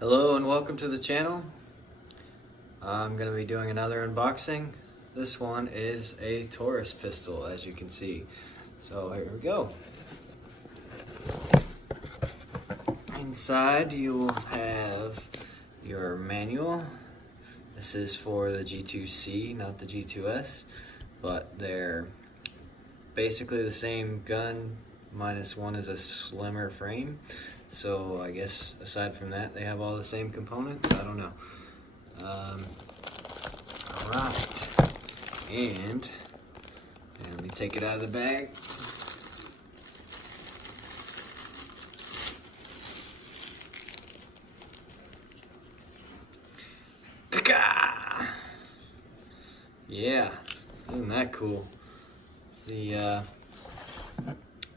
Hello and welcome to the channel. I'm going to be doing another unboxing. This one is a Taurus pistol, as you can see. So here we go. Inside you will have your manual. This is for the G2C, not the G2S, but they're basically the same gun, minus one is a slimmer frame. So I guess aside from that, they have all the same components. I don't know. Alright. And let me take it out of the bag. Yeah, isn't that cool? The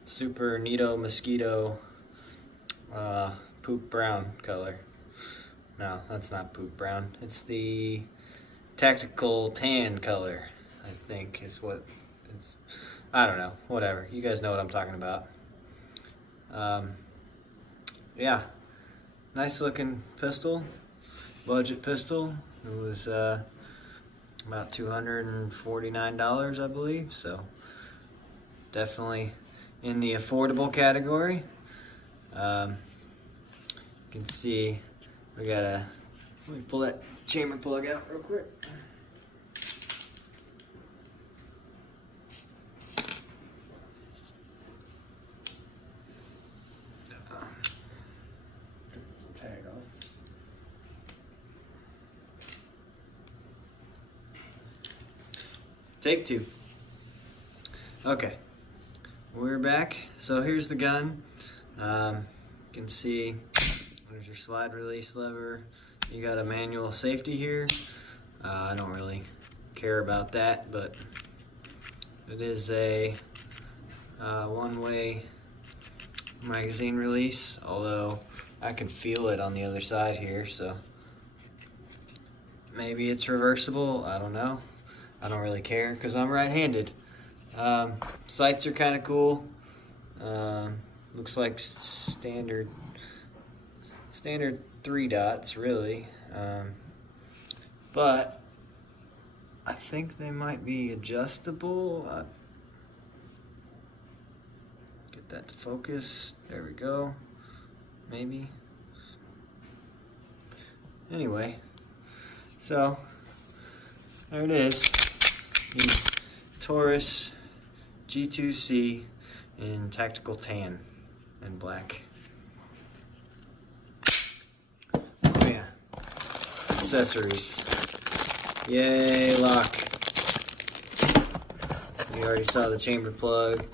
Super Neato Mosquito poop brown color. No, that's not poop brown. It's the tactical tan color, I think is what it's. I don't know, whatever. You guys know what I'm talking about. Yeah, nice looking pistol, budget pistol. It was about $249, I believe, so definitely in the affordable category. You can see we got let me pull that chamber plug out real quick. Tag off. Take two. Okay, we're back. So here's the gun. You can see there's your slide release lever. You got a manual safety here. I don't really care about that, but it is a one-way magazine release, although I can feel it on the other side here, so maybe it's reversible. I don't know. I don't really care because I'm right-handed. Sights are kind of cool. Looks like standard 3 dots, really. But I think they might be adjustable. Get that to focus. There we go. Maybe. Anyway, so there it is. The Taurus G2C in tactical tan and black. Oh yeah. Accessories. Yay, lock. You already saw the chamber plug.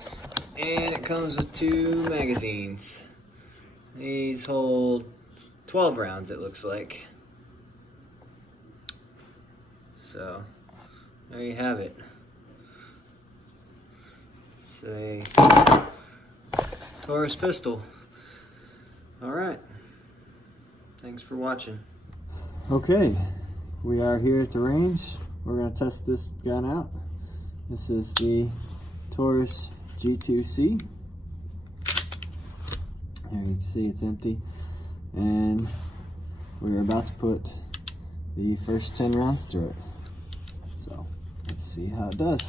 And it comes with 2 magazines. These hold 12 rounds, it looks like. So there you have it. It's a Taurus pistol. Alright. Thanks for watching. Okay, we are here at the range. We're going to test this gun out. This is the Taurus G2C. There you can see it's empty. And we're about to put the first 10 rounds through it. So let's see how it does.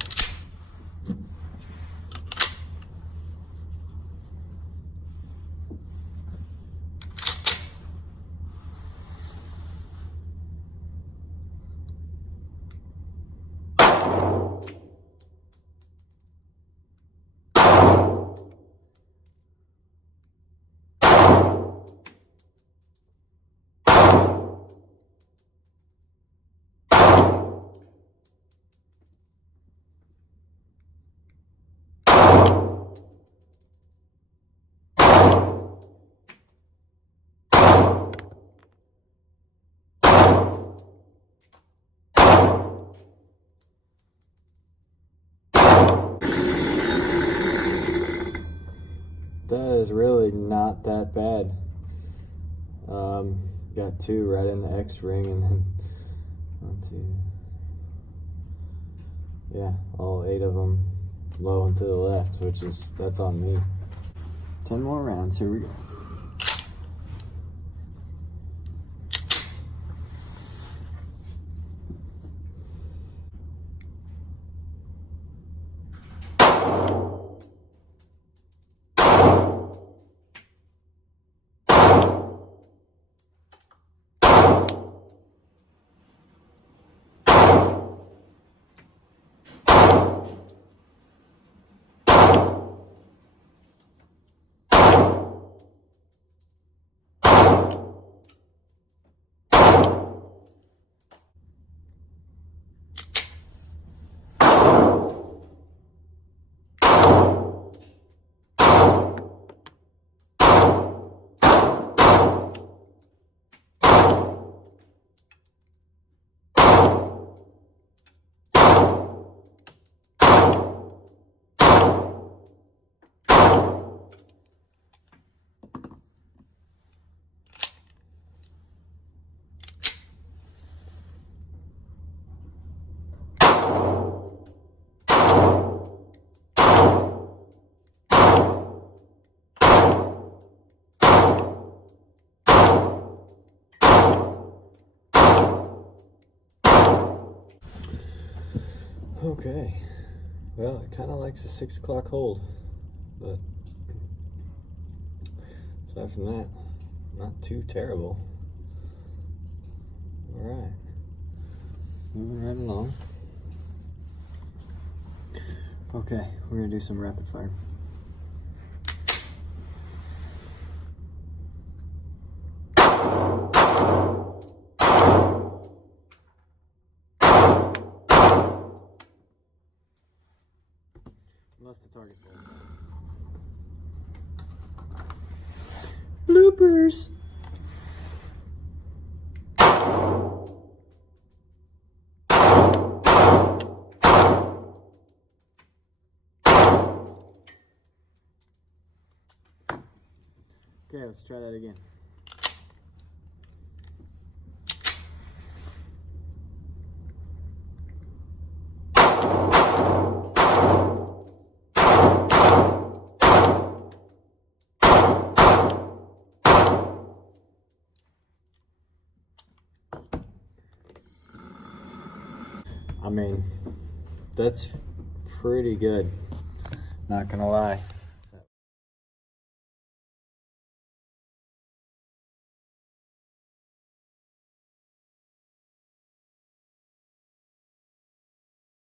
That is really not that bad. Got 2 right in the X ring, and then 1, 2, yeah, all 8 of them low and to the left, that's on me. 10 more rounds, here we go. Okay, well, it kind of likes a 6 o'clock hold, but aside from that, not too terrible. All right, moving right along. Okay, we're gonna do some rapid fire. Unless the target falls down. Bloopers! Okay, let's try that again. I mean, that's pretty good, not gonna lie.